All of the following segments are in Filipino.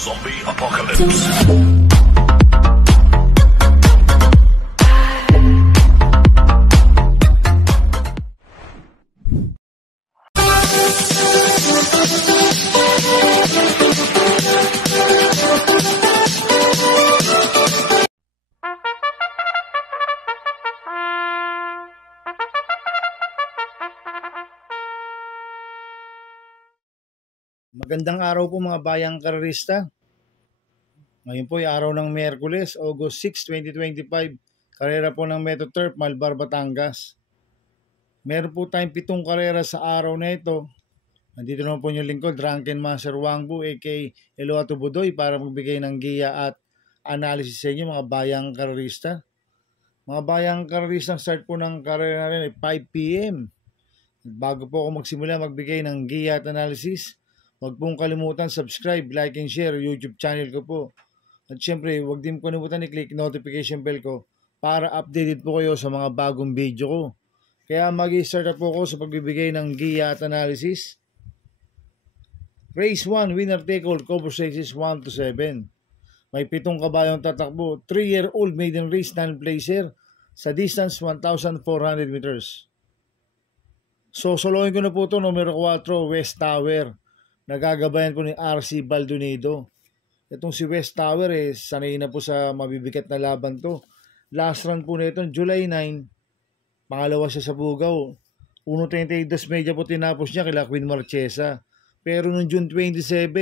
Zombie Apocalypse. Magandang araw po mga bayang karerista. Ngayon po ay araw ng Miyerkules, August 6, 2025. Karera po ng Metro Turf, Malbar, Batangas. Meron po tayong 7 karera sa araw na ito. Nandito naman po yung lingkod, Drunken Master Wangbu, aka Eloato Budoy, para magbigay ng giya at analysis sa inyo mga bayang karerista. Mga bayang karerista, start po ng karera rin ay 5 PM. Bago po ako magsimula magbigay ng giya at analysis, huwag pong kalimutan subscribe, like, and share YouTube channel ko po. At syempre, huwag din kalimutan i-click notification bell ko para updated po kayo sa mga bagong video ko. Kaya mag-start na po ako sa pagbibigay ng giya at analysis. Race 1, winner take all, cover sizes 1 to 7. May 7 kabayong tatakbo. 3-year-old maiden race, non-placer sa distance 1,400 meters. So, solohin ko na po ito, numero 4, West Tower. Nagagabayan po ni RC Baldonado. Itong si West Tower sanay na po sa mabibigat na laban to. Last run po nito, July 9, pangalawa siya sa Bugaw. 1.32 media po tinapos niya kila Queen Marchesa. Pero noong June 27,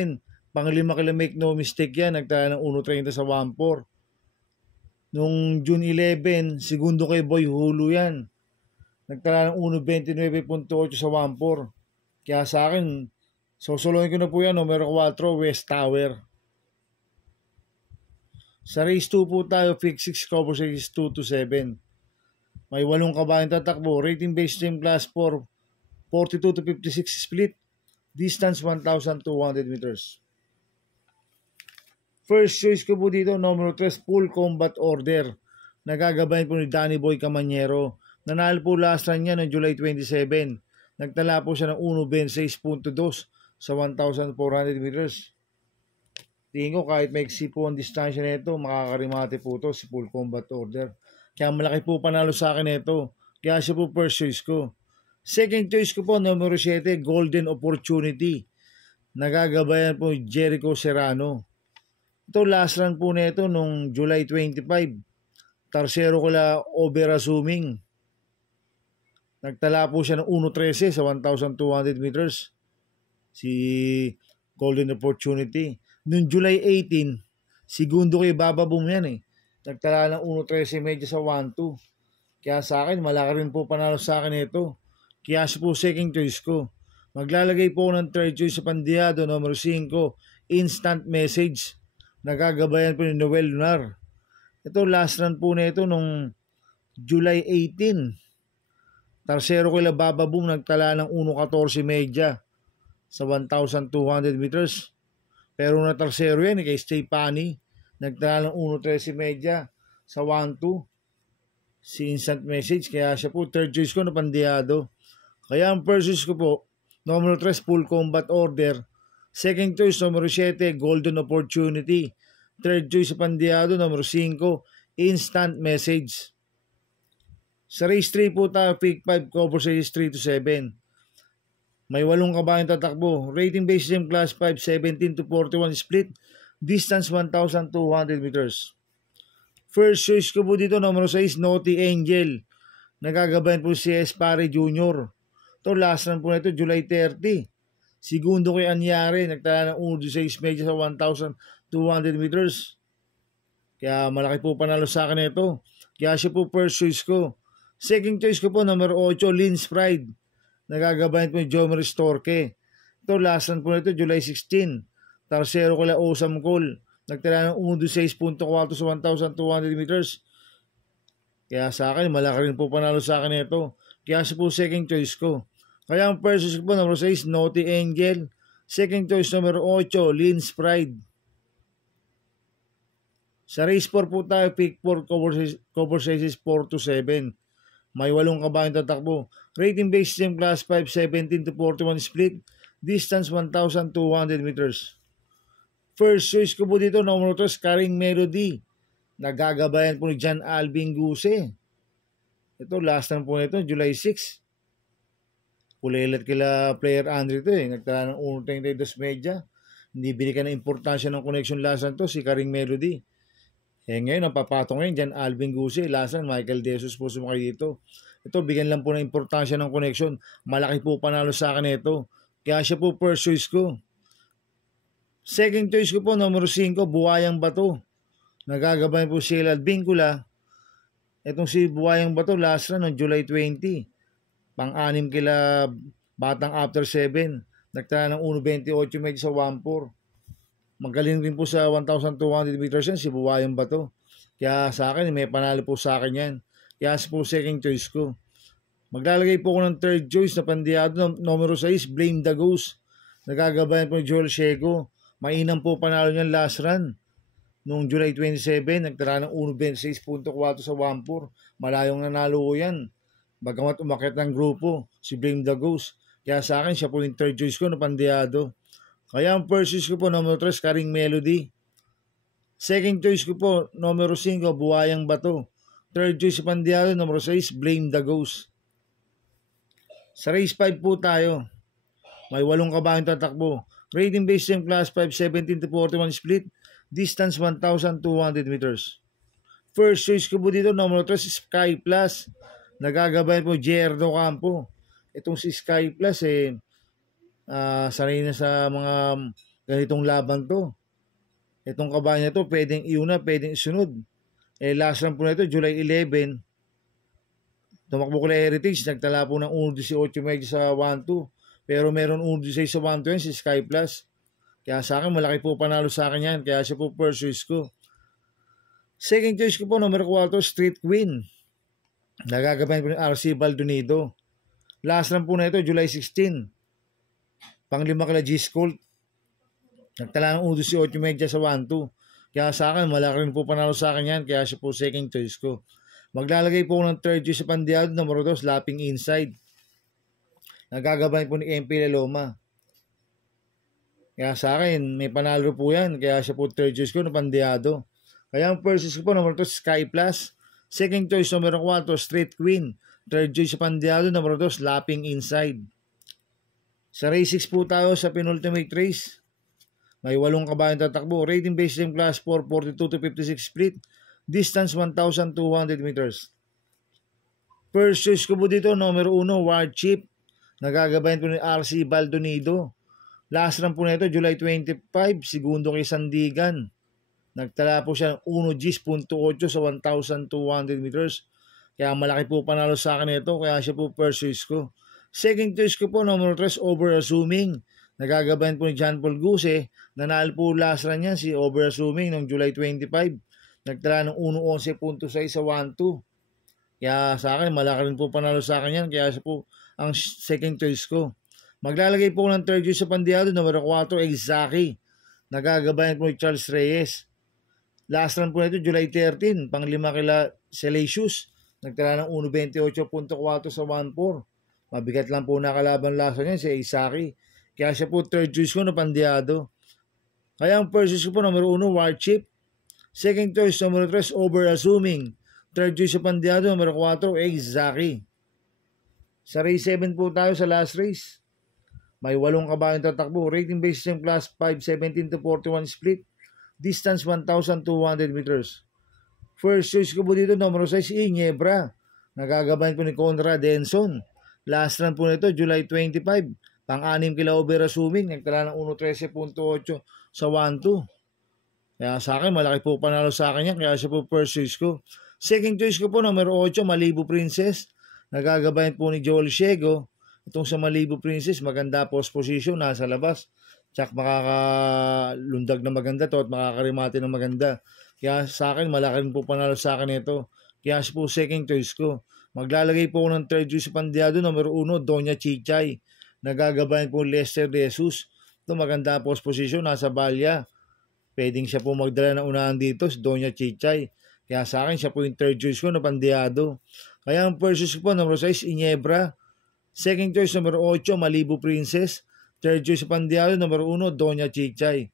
panglima kila Make No Mistake yan, nagtala ng 1.30 sa 1.4. Noong June 11, segundo kay Boy Hulu yan. Nagtala ng 1.29.8 sa 1.4. Kaya sa akin, solohin ko na po yan, numero 4, West Tower. Sa race 2 po tayo, fix 6 cover sizes 2 to 7. May 8 kabayang tatakbo, rating based team class 4, 42 to 56 split, distance 1,200 meters. First choice ko po dito, numero 3, Full Combat Order. Nagagabayan po ni Danny Boy Camanyero. Nanalo po last run niya noong July 27. Nagtala po siya ng 1.26.2 sa 1,400 meters. Tingin ko kahit maiksi po ang distansya nito, makakarimate po ito si Full Combat Order. Kaya malaki po panalo sa akin nito. Kaya siya po first choice ko. Second choice ko po, numero 7, Golden Opportunity. Nagagabayan po Jericho Serrano. Ito last run po nito nung July 25. Tarsero ko la over assuming. Nagtala po siya ng 1.13 sa 1,200 meters. Si Golden Opportunity. Noong July 18, segundo kay Baba Boom yan Nagtala ng 1.13 medyo sa 1.2. Kaya sa akin, malaki rin po panalo sa akin ito. Kaya siya po second choice ko. Maglalagay po ng third choice sa Pandiado, numero 5, Instant Message. Nagagabayan po ni Noel Lunar. Ito last run po nito nung July 18. Tarsero kay Baba Boom, nagtala ng 1.14 medya sa 1,200 meters. Pero na tarsero yan kay Stefani. Nagtala ng 1.13 medya sa 1.2. Si Instant Message. Kaya siya po third choice ko na Pandiado. Kaya ang first choice ko po, numero 3, Full Combat Order. Second choice, numero 7, Golden Opportunity. Third choice sa Pandiado, numero 5, Instant Message. Sa race 3 po tayo, pick 5, cover sizes 3 to 7. May 8 kabayang tatakbo. Rating based team class 5, 17 to 41 split. Distance 1,200 meters. First choice ko po dito, numero 6, Naughty Angel. Nagagabayan po si Espare Jr. Ito last run po nito, July 30. Segundo kay Anyare. Nagtala ng 1.16 medyo sa 1,200 meters. Kaya malaki po panalo sa akin ito. Kaya siya po first choice ko. Second choice ko po, numero 8, Lynn's Pride. Nagagabayan po ni Jomer Storke. Ito, last run po nito, July 16. Tarsero ko la Osam Cole. Nagtala ng 1.6.4 sa 1,200 meters. Kaya sa akin, malaki rin po panalo sa akin ito. Kaya siya po second choice ko. Kaya ang first choice ko po, numero 6, Naughty Angel. Second choice, numero 8, Lynn's Pride. Sa race 4 po tayo, pick 4, cover sizes 4 to 7. May 8 kabayang tatakbo. Rating based team class 5, 17 to 41 split. Distance 1,200 meters. First choice ko po dito, numero 3, Karing Melody. Nagagabayan po ni John Alvin Guse. Ito, last time po nito, July 6. Kulelat kila player Andre ito Nagtala ng 1.32 media. Hindi binigyan ng importansya ng connection last time to, si Karing Melody. Ngayon, napapatong ngayon, John Alvin Guse. Last time, Michael De Jesus po sumakay dito. Ito, bigyan lang po ng importansya ng connection. Malaki po panalo sa akin ito. Kaya siya po first choice ko. Second choice ko po, numero 5, Buwayang Bato. Nagagabay po si Elad Vincula. Itong si Buwayang Bato, last run ng July 20. Pang-anim kila Batang After 7. Nagtala ng 1.28 medyo sa 1.4. Magaling rin po sa 1,200 meters yan, si Buwayang Bato. Kaya sa akin, may panalo po sa akin yan. Kaya po second choice ko. Maglalagay po ako ng third choice na pandiyado, numero 6, Blame the Ghost. Nagagabayan po ni Joel Shego. Mainam po panalo niyan last run. Noong July 27, nagtala ng 1.26.4 sa 1.4. Malayong nanalo ko yan. Bagamat umakit ng grupo, si Blame the Ghost. Kaya sa akin, siya po yung third choice ko na pandiyado. Kaya ang first choice ko po, numero 3, Karing Melody. Second choice ko po, numero 5, Buwayang Bato. Third choice sa pandiyado, numero 6, Blame the Ghost. Sa race 5 po tayo. May 8 kabayong tatakbo. Rating based on class 5, 17 to 41 split. Distance 1,200 meters. First choice ko po dito, numero 3, Sky Plus. Nagagabayan po Gerardo Campo. Itong si Sky Plus sanay na sa mga ganitong laban to. Itong kabayan na to, pwedeng iuna, pwedeng isunod. Last run po na ito, July 11. Tumakbo ko na Heritage, nagtala po ng 1.18 medyo sa 1.2. Pero meron 1.16 sa 1.2 si Sky Plus. Kaya sa akin, malaki po panalo sa akin yan. Kaya siya po first choice ko. Second choice ko po, numero 4, Street Queen. Nagagabayan po ng RC Baldonido. Last run po na ito, July 16. Panglima kala G-Scolt. Nagtala ng 1.18 medya sa 1.2. Kaya sa akin, malaki rin po panalo sa akin yan. Kaya siya po second choice ko. Maglalagay po ng third choice sa pandiyado, numero 2, Lapping Inside. Nagagabayan po ni MP Loma. Kaya sa akin, may panalo po yan. Kaya siya po third choice ko na pandiyado. Kaya ang first choice ko po, numero 2, Sky Plus. Second choice, numero 4, Street Queen. Third choice sa pandiyado, numero 2, Lapping Inside. Sa race 6 po tayo sa penultimate race. May 8 kabayang tatakbo. Rating based on class 4, 42 to 56 split. Distance 1,200 meters. First choice ko po dito, numero 1, War Chip. Nagagabayan po ni RC Baldonido. Last run po na ito, July 25, segundo kay Sandigan. Nagtala po siya ng 1.10.8 sa 1,200 meters. Kaya malaki po panalo sa akin ito, kaya siya po first choice ko. Second choice ko po, numero 3, Over Assuming. Nagagabayan po ni John Paul Guse. Nanalo po last run yan, si Over Assuming, noong July 25. Nagtala ng 1.11.6 sa 1.2. Kaya sa akin, malaki rin po panalo sa akin yan, kaya siya po ang second choice ko. Maglalagay po ng third choice sa pandiyado, numero 4, Exaki. Nagagabayan po ni Charles Reyes. Last run po nito, July 13, panglima kila Celesius. Nagtala ng 1.28.4 sa 1.4. Mabigat lang po nakalaban last run yan, si Exaki. Kaya siya po third choice ko na pandiyado. Kaya ang first choice ko po, numero 1, War Chip. Second choice, numero 3, Over Assuming. Third choice sa pandiyado, numero 4, Exaki. Sa race 7 po tayo sa last race. May 8 kabayang tatakbo. Rating based on class 5, 17 to 41 split. Distance 1,200 meters. First choice ko po dito, numero 6, Ginebra. Nagagabayan po ni Conrad Denson. Last run po nito, July 25. Pang-anim kila Over Assuming. Nagtala ng 1.13.8 sa 1.2. Kaya sa akin, malaki po panalo sa akin yan. Kaya siya po first choice ko. Second choice ko po, numero 8, Malibu Princess. Nagagabayan po ni Joel Shego. Itong sa Malibu Princess, maganda post position, nasa labas. Tsak makakalundag na maganda to at makakarimate na maganda. Kaya sa akin, malaki rin po panalo sa akin ito. Kaya siya po second choice ko. Maglalagay po ng third choice sa pandiyado, numero 1, Doña Chichay. Nagagabayan po Lester De Jesus. Ito maganda post position, nasa balya. Pwedeng siya po magdala ng unahan dito, si Doña Chichay. Kaya sa akin, siya po yung third choice ko na pandiyado. Kaya ang first choice ko po, numero 6, Ginebra. Second choice, numero 8, Malibu Princess. Third choice sa pandiyado, numero 1, Doña Chichay.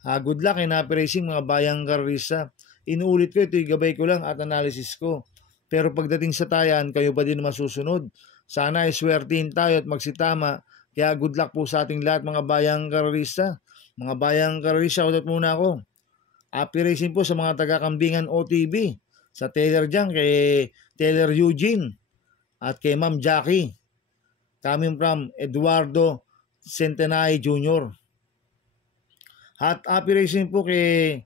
Good luck and happy racing mga bayang karista. Inuulit ko, ito'y gabay ko lang at analysis ko. Pero pagdating sa tayan, kayo pa din masusunod. Sana ay swertihin tayo at magsitama. Kaya good luck po sa ating lahat mga bayang karista. Mga bayang karista, shoutout muna ako. Happy racing po sa mga taga-Kambingan OTV. Sa Taylor dyan, kay Taylor Eugene. At kay Ma'am Jackie. Coming from Eduardo Centenay Jr. At happy racing po kay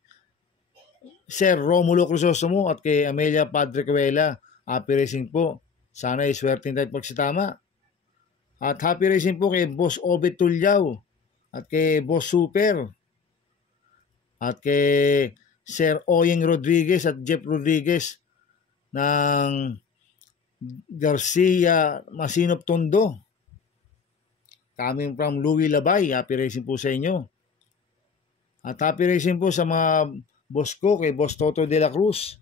Sir Romulo Crisostomo at kay Amelia Padre Cuela. Happy racing po. Sana iswertin tayo pagsitama. At happy racing po kay Boss Obet Tulyao at kay Boss Super at kay Sir Oyeng Rodriguez at Jeff Rodriguez ng Garcia Masinop Tondo. Coming from Louis Labay. Happy racing po sa inyo. At happy racing po sa mga boss ko, kay Boss Toto de la Cruz,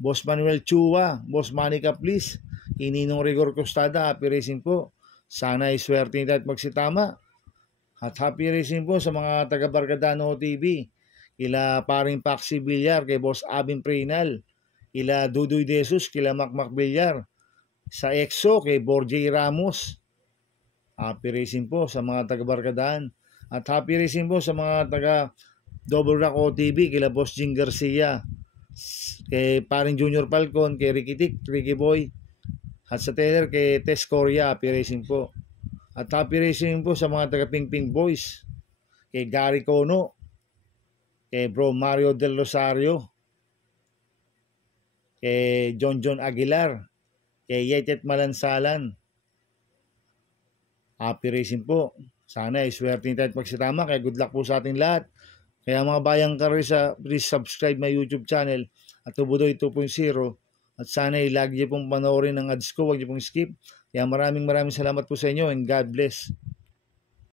Boss Manuel Chua, Boss Manica Please, Ininong Rigor Costada. Happy racing po. Sana iswerte tayo at magsitama. At happy racing po sa mga taga-Bargadano TV, kila paring Paxi Villar, kay Boss Abin Prenal, kila Dudoy Desus, kila Macmac Villar, sa EXO, kay Borjay Ramos. Happy racing po sa mga taga-Bargadaan. At happy racing po sa mga taga Double Rock OTV, kila Boss Jing Garcia, kay paring Junior Falcon, kay Ricky Tick, Ricky Boy, at sa Taylor kay Tess Coria. Happy racing po. At happy racing po sa mga taga Ping Ping Boys, kay Gary Cono, kay Bro Mario Del Rosario, kay John Aguilar, kay Yetet Malansalan. Happy racing po. Sana iswerte tayo at pagsitama. Kaya good luck po sa ating lahat. Kaya mga bayang karisa, please subscribe my YouTube channel at Tubudoy 2.0. At sana lagi niyo pong panoorin ang ads ko. Huwag niyo pong skip. Kaya maraming salamat po sa inyo and God bless.